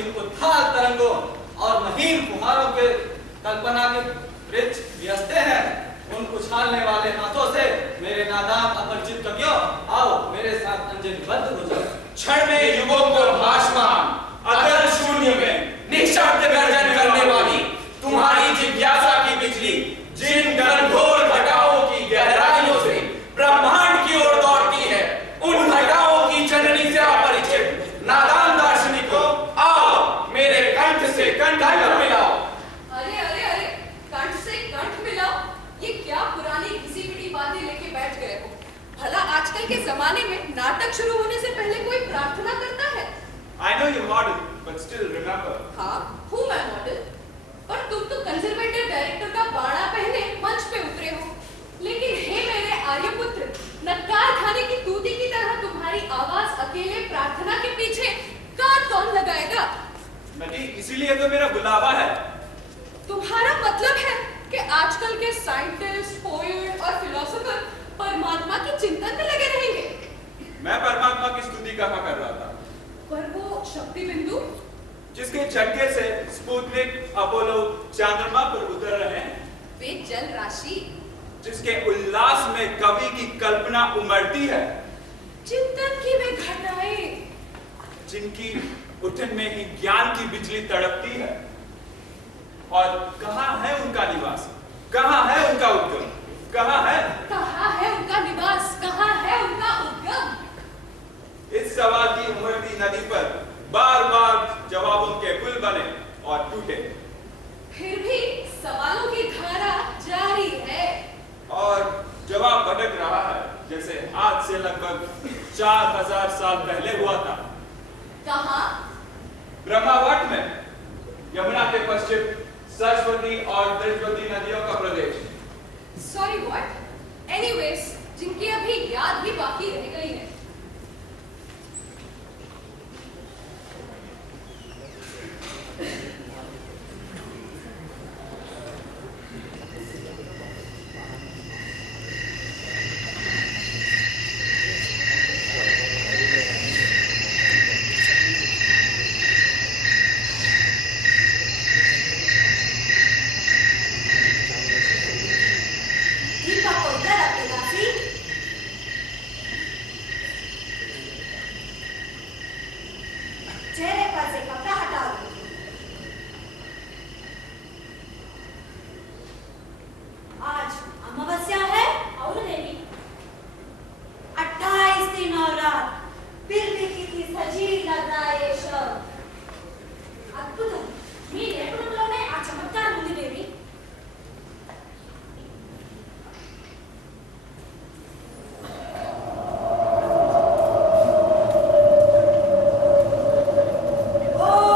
जिन उथाल तरंगों और महीन फुहारों के कल्पना के वृक्ष व्यस्ते हैं, उन उछालने वाले हाथों से मेरे नादान अपरिचित कवियों, आओ मेरे साथ अंजलिबद्ध हो जाओ। क्षण में युगों को भाषमान, अतल शून्य में निःशब्द गर्जन करने वाली तुम्हारी जिज्ञासा की बिजली जिन घनघोर घटाओं की गहराइयों से ब्रह्मांड की ओर दौड़ती है, उन घटाओं की जननी से अपरिचित नादान दार्शनिकों, आओ मेरे कंठ से कंठ मिलाओ। अरे अरे अरे, कंठ से कंठ मिलाओ, ये क्या पुरानी घिसी पिटी बातें लेके बैठ गए हो? भला आजकल के जमाने में नाटक शुरू होने से पहले कोई प्रार्थना करता है? I know you're model, but still remember. हाँ, हूँ मैं मॉडल, पर तुम तो कंजर्वेटिव डायरेक्टर का बाड़ा पहने मंच पे उतरे हो। लेकिन हे मेरे आर्यपुत्र, नक्कार खाने की तूती की तरह तुम्हारी आवाज अकेले प्रार्थना के पीछे कान कौन लगाएगा? नहीं, इसीलिए तो मेरा बुलावा है। तुम्हारा मतलब है कि आजकल के साइंटिस्ट, पोएट और फिलोसोफर परमात्मा की चिंतन में लगे रहेंगे? मैं परमात्मा की स्तुति कहाँ कर रहा था? पर वो शक्ति बिंदु जिसके झटके से स्पुतनिक, अपोलो चंद्रमा पर उतर रहे हैं, वे जल राशि जिसके उल्लास में कवि की कल्पना उमड़ती है, चिंतन की वे घटनाएं जिनकी उठन में ही ज्ञान की बिजली तड़पती है, और कहाँ है उनका निवास, कहाँ है उनका उद्गम, कहाँ है उनका निवास, कहाँ है उनका उद्गम? इस सवाल की उमड़ती नदी पर बार बार जवाबों के पुल बने और टूटे, फिर भी सवालों की धारा जारी है और जवाब भटक रहा है, जैसे आज से लगभग 4000 साल पहले हुआ था। कहाँ? ब्रह्मावट में, यमुना के पश्चिम सरस्वती और बृहस्पति नदियों का प्रदेश। Sorry what? एनीवेज, जिनकी अभी याद भी बाकी रह गई है। Oh!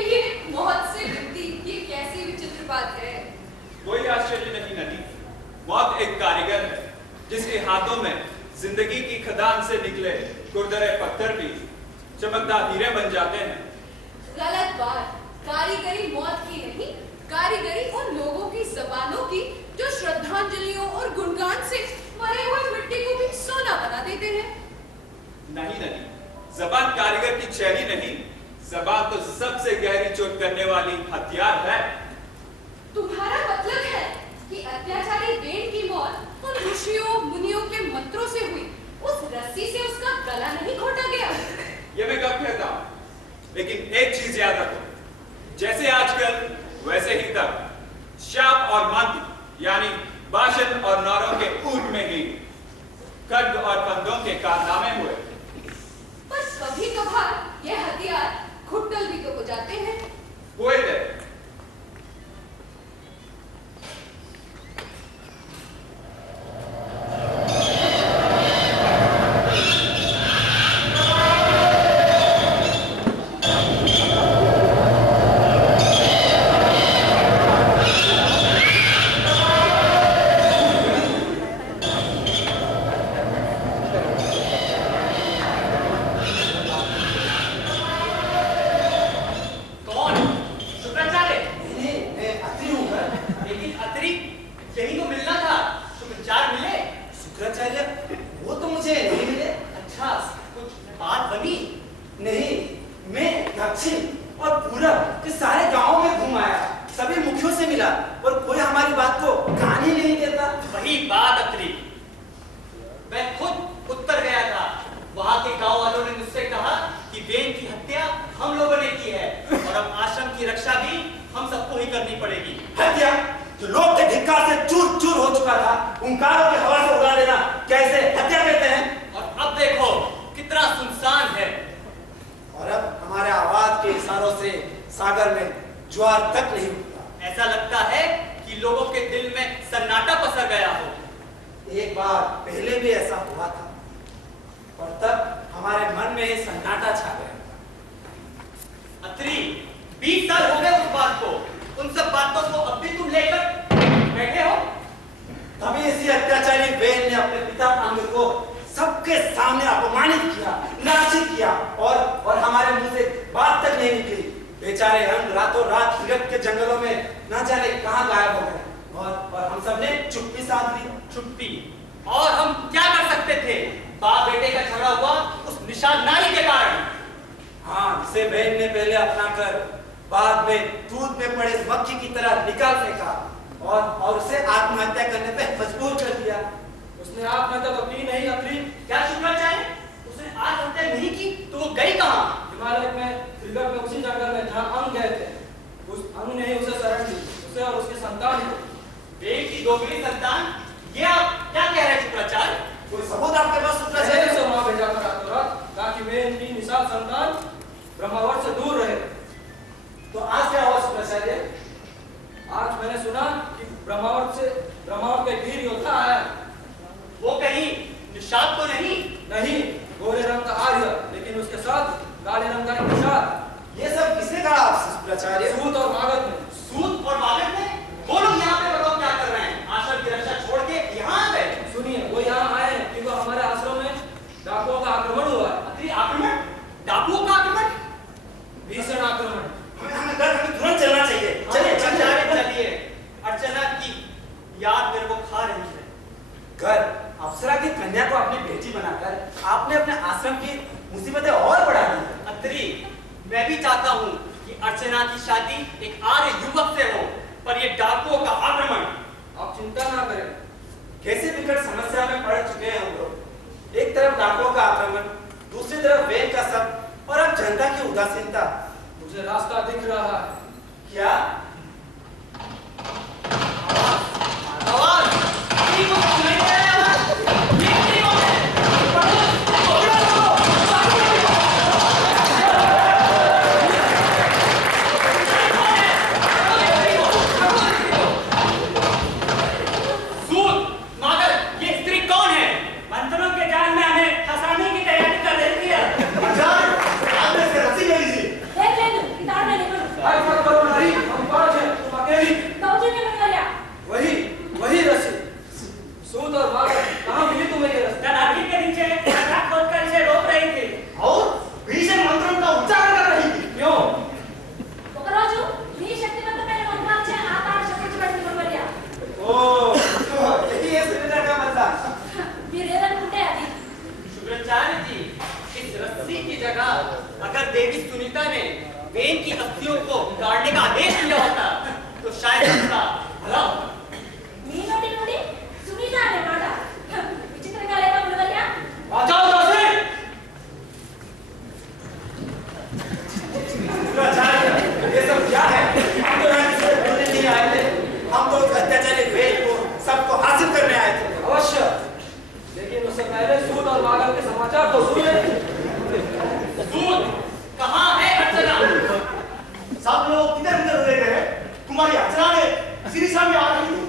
लिए मौत से विनती, ये कैसी विचित्र बात है। कोई आश्चर्य नहीं नदी। मौत एक कारीगर है जिसके हाथों में जिंदगी की खदान से निकले खुरदरे पत्थर भी चमकदार हीरे बन जाते हैं। गलत बात। कारीगरी मौत की नहीं, कारीगरी उन लोगों की जबानों की जो श्रद्धांजलियों और गुणगान से मरे हुए मिट्टी को भी सोना बना देते हैं। नहीं नहीं, जबान कारीगर की शैली नहीं, जबान तो सबसे गहरी चोट करने वाली हथियार है। तुम्हारा मतलब है कि अत्याचारी वेन की मौत उन ऋषियों मुनियों के मंत्रों से हुई, उस रस्सी से उसका गला नहीं घोटा गया। ये मैं कब कहता हूं, लेकिन एक चीज याद रखो, जैसे आजकल वैसे ही तब शाप और मंत्र यानी भाषण और नौरों के ऊट में ही खड्ग और फंदों के कारनामे हुए। पर कभी कभार यह हथियार घुटल भी तो हो जाते हैं। हुए थे। मत करो नारी, हम 5 हैं, तुम अकेली। वही रस्सी। सूत और माला कहाँ मिली तुम्हें ये रस्सी? तनाकी के नीचे खड्डा खोदकर इसे रोक रही थी और भीषण मंत्रों का उच्चारण कर रही थी। क्यों? यही है सुनीता का मतलब। शुक्राचार्य जी, इस रस्सी की जगह अगर देवी सुनीता ने वेन की अस्थियों को गाड़ने का आदेश दिया होता तो शायद उसका भला होता। जाओ दासी। शुक्राचार्य, ये सब क्या है? हम तो यहाँ किसी को बोलने नहीं आए थे। हम तो उस अत्याचारी वेद को सबको हासिल करने आए थे। अवश्य, लेकिन उससे पहले सूत और मागल के समाचार तो सुन ले। सूत कहाँ है अर्चना? सब लोग किधर उधर उड़े गए? तुम्हारी अर्चना ने सिरिसा में आ रही थी।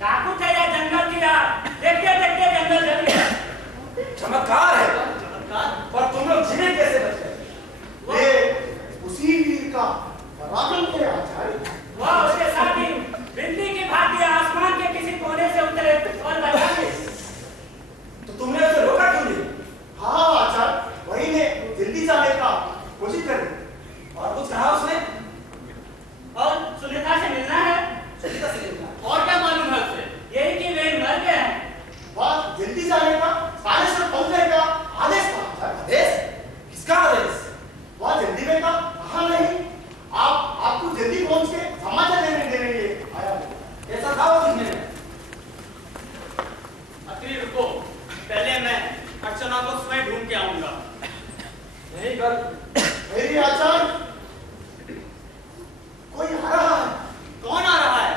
डाकू थे या जंगल की आग? देखते देखते जंगल जल गया। चमत्कार है, चमत्कार? पर तुम लोग जीने कैसे बच गए? ये उसी वीर का पराक्रम है आचार्य। वह उसके साथ ही बिजली की भांति आसमान के किसी कोने से उतरे और बचा गए। तो तुमने उसे रोका क्यों नहीं? हाँ आचार्य, वही ने जल्दी जाने का कोशिश करी। और कुछ कहा उसने? और सुनीता से मिलना है। सुनीता से मिलना। और क्या मालूम है उसे? यही कि वे मर गए हैं। वह जल्दी जाने का, कालेश्वर पहुंचने का आदेश था। आदेश? किसका आदेश? वह जल्दी में का कहा नहीं। आपको जल्दी पहुंच के समाचार देने के लिए आया हूं। ऐसा था वो तुमने? अत्री रुको, पहले मैं अर्चना को स्वयं ढूंढ के आऊंगा। नहीं कर। मेरी आचार्य, कोई आ रहा है। कौन आ रहा है?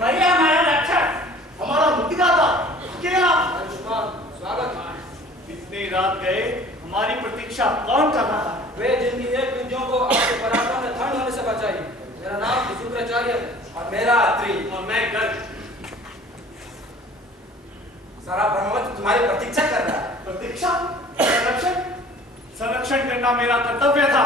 वही हमारा रक्षक, हमारा मुक्तिदाता अकेला। आयुष्मान, स्वागत। इतनी रात गए, हमारी प्रतीक्षा कौन कर रहा है? वे जिनकी एक विद्यों को आपके पराक्रम में ठंड होने से बचाई। मेरा नाम शुक्राचार्य और मेरा अत्रि। और मैं गर्ग। सारा ब्रह्मवत तुम्हारी प्रतीक्षा कर रहा है। प्रतीक्षा? संरक्षण? संरक्षण करना मेरा कर्तव्य था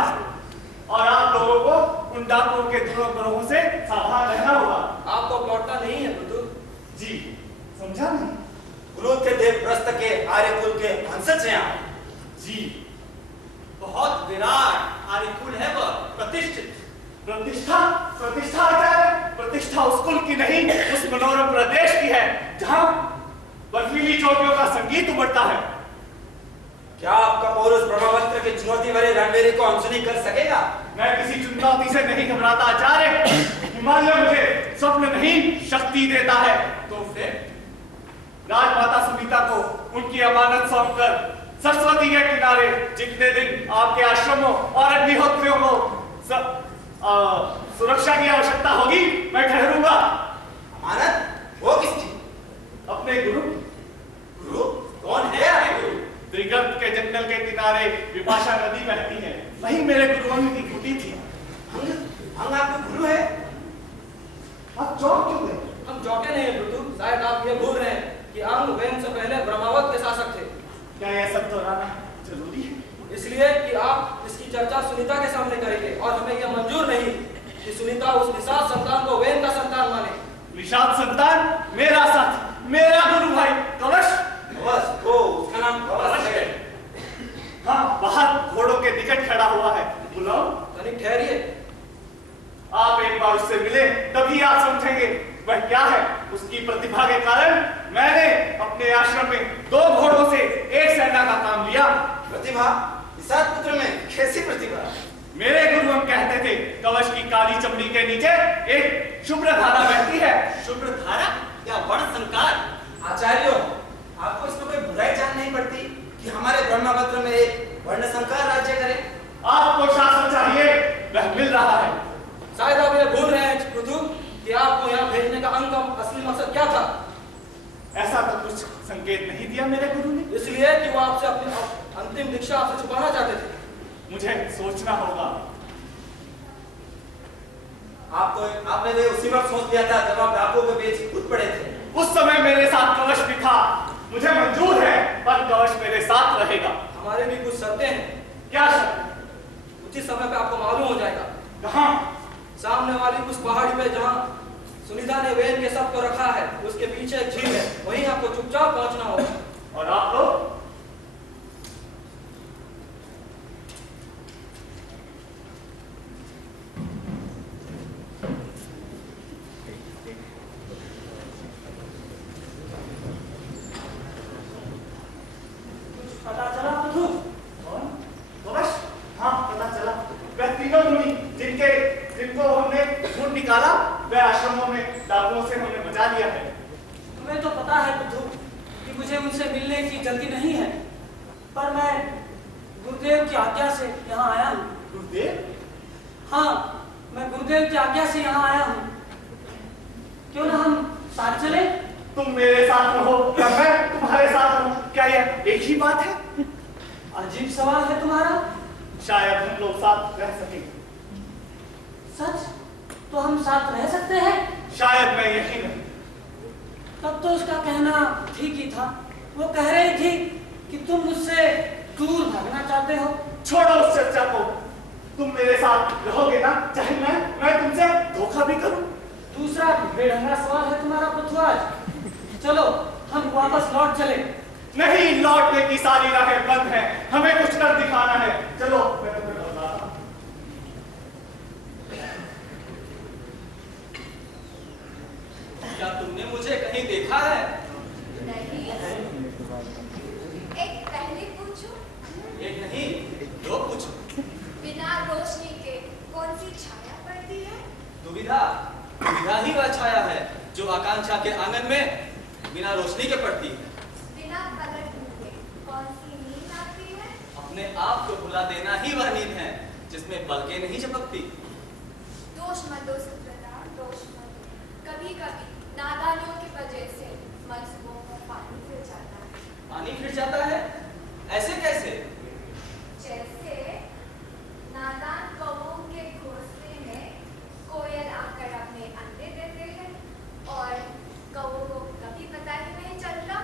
और आप लोगों को उन डाकुओं के दुर्गरोहों से सावधान रहना होगा। आपको लौटना नहीं है पुतु। जी, समझा नहीं? गुरु के देवप्रस्थ के आर्यकुल के वंशज हैं आप। जी, बहुत विराट आर्यकुल है वह, प्रतिष्ठित। प्रतिष्ठा? प्रतिष्ठा क्या है? प्रतिष्ठा उस कुल की नहीं, उस मनोरम प्रदेश की है जहां बर्फीली चोटियों का संगीत उमड़ता है। क्या आपका पौरुष ब्रह्मवस्त्र की चुनौती भरे रणबीरी को अनसुनी कर सकेगा? मैं किसी चुनौती से नहीं घबराता आचार्य। हिमालय मुझे स्वप्न नहीं शक्ति देता है। तो फिर राजमाता सुनीता को उनकी अमानत सौंपकर सरस्वती के किनारे जितने दिन आपके आश्रमों और अग्निहोत्रियों को सुरक्षा की आवश्यकता होगी, मैं ठहरूंगा। अमानत? वो किसकी? अपने गुरु। गुरु? कौन है आपके गुरु? त्रिगर्त के जंगल के किनारे विपाशा नदी बहती है, वही मेरे गुरुओं की कुटी थी। हम आपके गुरु है? आप चौंक क्यों गए? हम चौंके नहीं हैं पुतु। शायद आप ये भूल रहे हैं कि अंग वेन से पहले ब्रह्मावत के शासक थे। क्या यह सब दोहराना जरूरी है? इसलिए कि आप इसकी चर्चा सुनीता के सामने करेंगे और हमें यह मंजूर नहीं कि सुनीता उस निषाद संतान को वेन का संतान माने। निषाद संतान? मेरा साथ, मेरा गुरु भाई कवच। कवच? ओ, उसका नाम कवच है। हाँ, बाहर घोड़ों के निकट खड़ा हुआ है, बुलाओ। तनिक ठहरिए। आप एक बार उससे मिले तभी आप समझेंगे वह क्या है। उसकी प्रतिभा के कारण मैंने अपने आश्रम में 2 घोड़ों से एक सेना का काम लिया। प्रतिभा? निषाद पुत्र में कैसी प्रतिभा? मेरे गुरु हम कहते थे कवच की काली चमड़ी के नीचे एक शुभ्र धारा बहती है। शुभ्र धारा या वर्ण संकार? आचार्यों, आपको इसमें कोई बुराई जान नहीं पड़ती कि हमारे ब्रह्मवस्त्र में एक वर्ण संकार राज्य करे? आपको शासन चाहिए, वह मिल रहा है। शायद आप ये भूल रहे हैं पुतु कि आपको यहाँ भेजने का अंग का असली मकसद क्या था। ऐसा तो कुछ संकेत नहीं दिया मेरे गुरु ने। इसलिए कि वो आपसे अपनी अंतिम दीक्षा आपसे छुपाना चाहते थे। मुझे सोचना होगा। आपने वे उसी वक्त सोच लिया था जब आप डाकुओं के बीच कूद पड़े थे। उस समय मेरे साथ कवच भी था। मुझे मंजूर है, पर कवच मेरे साथ रहेगा। हमारे भी कुछ शर्तें हैं। क्या शर्त? उचित समय पे आपको मालूम हो जाएगा। इस पहाड़ी पे जहाँ सुनीता ने वेन के सब को रखा है, उसके पीछे एक झील है, वहीं आपको चुपचाप पहुंचना होगा। और आप लोग? पता चला पृथु? कौन? बस हाँ पता चला। वह तीनों मुनि जिनको हमने ढूंढ निकाला, वह आश्रमों में डाकुओं से हमने बचा लिया है। तुम्हें तो पता है पृथु कि मुझे उनसे मिलने की जल्दी नहीं है, पर मैं गुरुदेव की आज्ञा से यहाँ आया हूँ। गुरुदेव? हाँ, मैं गुरुदेव की आज्ञा से यहाँ आया हूँ। क्यों ना हम साथ चले? तुम मेरे साथ रहो या मैं तुम्हारे साथ रहूं, क्या यह एक ही बात है? अजीब सवाल है तुम्हारा। शायद हम लोग साथ रह सकें। सच? तो हम साथ रह सकते हैं? शायद मैं यही नहीं। तब तो उसका कहना ठीक ही था। वो कह रही थी कि तुम मुझसे दूर भागना चाहते हो। छोड़ो उस चर्चा को। तुम मेरे साथ रहोगे ना, चाहे मैं तुमसे धोखा भी करूं। दूसरा बेढंगा सवाल है तुम्हारा पृथ्वाज। चलो हम वापस लौट चले। नहीं, लौटने की सारी राहें बंद हैं। हमें कुछ कर दिखाना है। चलो मैं तुम्हें बताता हूं। क्या तुमने मुझे कहीं देखा है? नहीं। एक पहले पूछो। एक नहीं, दो पूछो। बिना रोशनी के कौन सी छाया पड़ती है? दुविधा ही वह छाया है जो आकांक्षा के आंगन में बिना रोशनी के पड़ती है। बिना पलक के कौन सी नींद आती है? अपने आप को भुला देना ही वह नींद है जिसमें पलकें नहीं झपकती। दोष मत दो सुब्रता, दोष मत दो। कभी कभी नादानियों की वजह से मंसूबों पर पानी फिर जाता है। पानी फिर जाता है? ऐसे कैसे? जैसे नादान कौवों के घोंसले में कोयल आकर अपने अंडे देते हैं और कौवों को कभी पता ही नहीं चलता।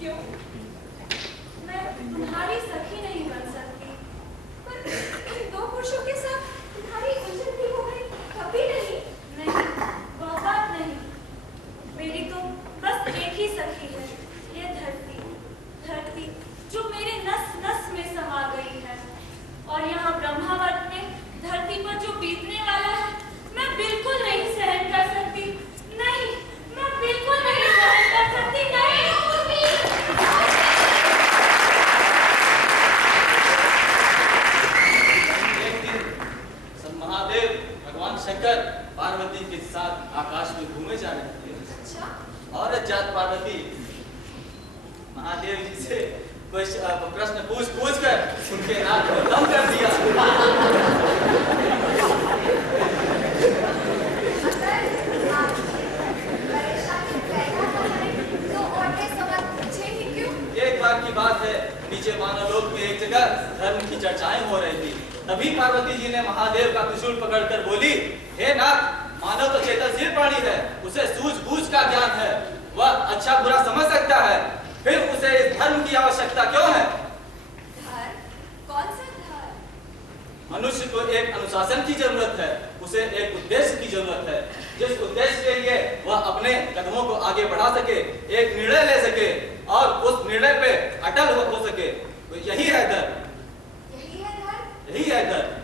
क्यों? मैं तुम्हारी सखी नहीं बन सकती, पर इन दो पुरुषों के साथ तुम्हारी उलझन भी हो गई, कभी नहीं। नहीं, वह बात नहीं। मेरी तो बस एक ही सखी है, ये धरती जो मेरे नस नस में समा गई है। और यहाँ ब्रह्मावर्त में धरती पर जो बीतने वाला है, मैं बिल्कुल नहीं सहन कर सकती। नहीं, मैं बिल्कुल नहीं सहन कर सकती। नहीं। एक दिन सब महादेव भगवान शंकर पार्वती के साथ आकाश में घूमे जा रहे थे। अच्छा? औरत जात पार्वती महादेव जी से कोई प्रश्न पूछ कर उनके नाक को दम कर दिया। एक बार की बात है, नीचे मानवलोक में एक जगह धर्म की चर्चाएं हो रही थी। तभी पार्वती जी ने महादेव का त्रिशूल पकड़कर बोली, हे नाथ, मानव तो चेतनशील प्राणी है, उसे सूझबूझ का ज्ञान है, वह अच्छा बुरा समझ सकता है, फिर उसे इस धर्म की आवश्यकता क्यों है? धर्म? कौन सा धर्म? मनुष्य को एक अनुशासन की जरूरत है, उसे एक उद्देश्य की जरूरत है, जिस उद्देश्य के लिए वह अपने कदमों को आगे बढ़ा सके, एक निर्णय ले सके और उस निर्णय पे अटल हो सके। तो यही है धर्म। यही है धर्म? यही है धर्म।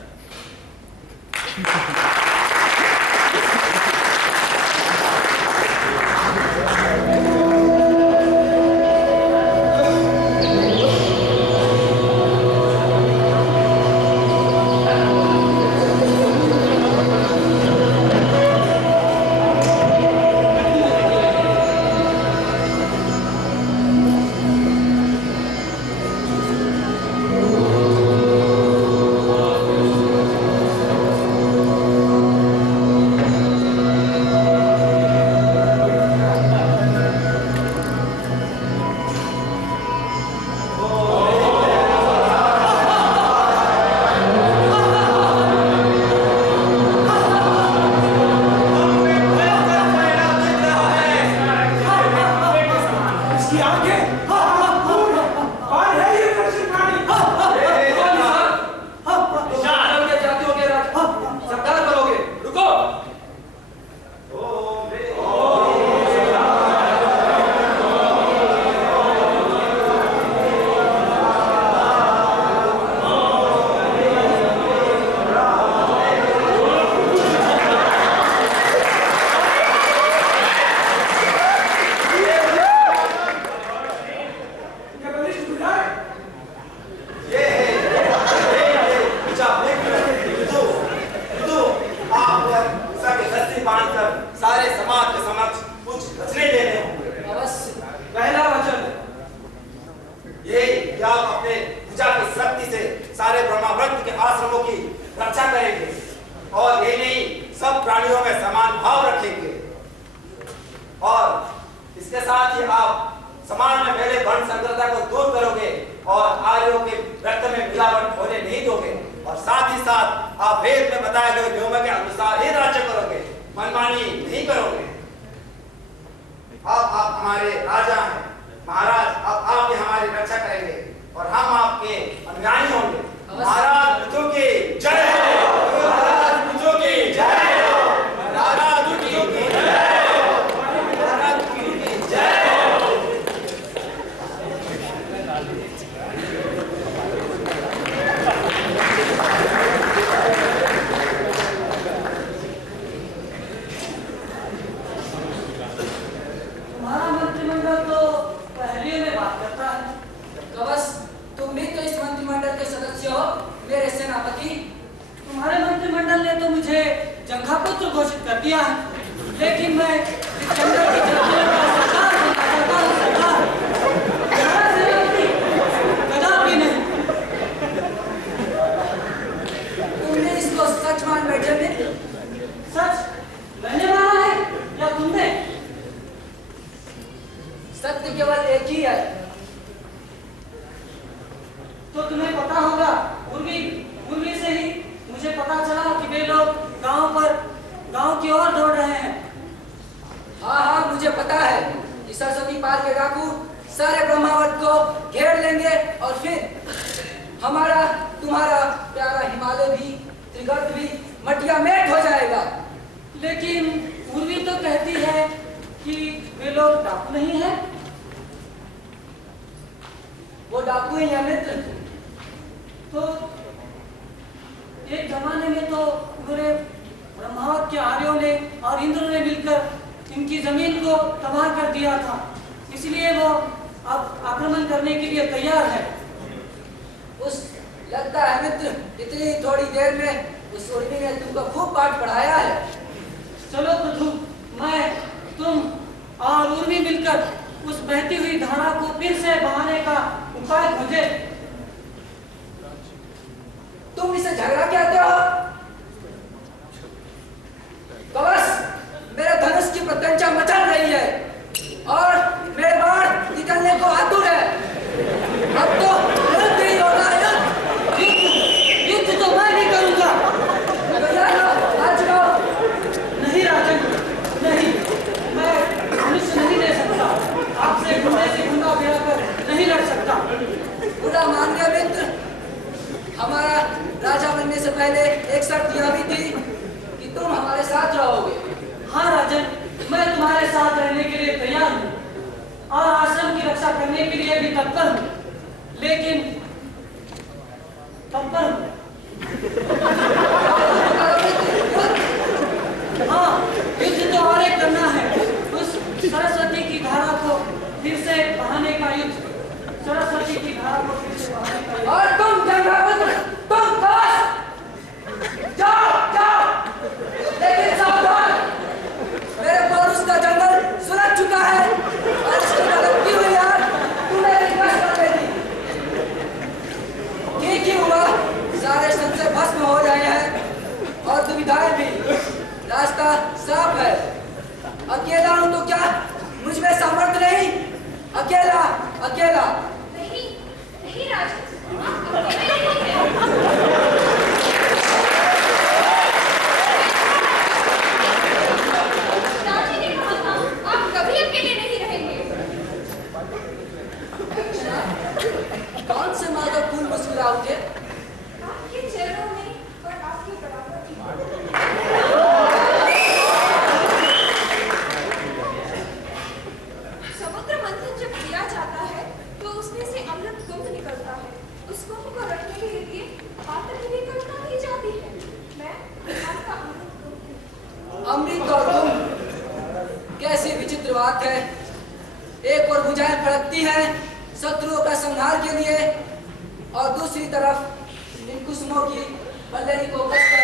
सारे ब्रह्मावत को घेर लेंगे और फिर हमारा तुम्हारा प्यारा हिमालय भी त्रिगर्त भी मटिया मेट हो जाएगा। लेकिन उर्वी तो कहती है कि वे लोग डाकू नहीं है। वो डाकू ही है मित्र। तो एक जमाने में तो उन्होंने ब्रह्मावत के आर्यों ने और इंद्र ने मिलकर इनकी जमीन को तबाह कर दिया था, इसलिए वो अब आक्रमण करने के लिए तैयार है। उस लगता है मित्र इतनी थोड़ी देर में उस उर्वी ने तुमको खूब पाठ पढ़ाया है। चलो पृथु, मैं तुम और उर्वी मिलकर उस बहती हुई धारा को फिर से बहाने का उपाय खोजे। तुम इसे झगड़ा कहते हो? कवच, मेरे धनुष की प्रत्यंचा मचल रही है और मेरे बाण निकलने को आतुर है। अब तो युद्ध ही होगा। युद्ध तो मैं भी करूंगा। नहीं राजन, नहीं, मैं मनुष्य नहीं दे सकता। आपसे घुंडे से घुंडा गिराकर नहीं लड़ सकता। बुरा मान गया मित्र। हमारा राजा बनने से पहले एक शर्त यह भी थी कि तुम हमारे साथ रहोगे। हाँ राजन, मैं तुम्हारे साथ रहने के लिए तैयार हूँ और आश्रम की रक्षा करने के लिए भी तत्पर हूँ, लेकिन तत्पर हूँ। हाँ, युद्ध तो और एक करना है। उस सरस्वती की धारा को फिर से बहाने का युद्ध। सरस्वती की धारा को फिर से बहाने का युद्ध। और तुम जंगलापुत्र, तुम कवच, जाओ जाओ, लेकिन सावधान, मेरे पड़ोस का जंगल सुलग चुका है और इसकी लगती हुई यार तुम्हें विनाश कर देगी। ठीक ही हुआ, सारे संशय भस्म हो रहे हैं और दुविधाएं भी। रास्ता साफ है। अकेला हूं तो क्या मुझ में सामर्थ्य नहीं? अकेला अकेला नहीं, नहीं राजन, आप अकेले नहीं हैं। दादी ने कहा था, आप कभी अकेले नहीं रहेंगे। कौन से माधव फूल मुस्कुरा उठे? आपके चेहरों में और आपके बराबर की समुद्र मंथन जब किया जाता है तो उसमें से अमृत कुंभ निकलता है। उस कुंभ को रखने के लिए पात्र की भी कल्पना की जाती है। मैं आपका अमृत कुंभ हूँ। अमृत और तुम, कैसी विचित्र बात है। एक और भुजाएं फड़कती हैं शत्रुओं का संहार के लिए और दूसरी तरफ इन कुसुमों की बल्लरी को कसकर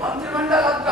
मंत्रिमंडल अब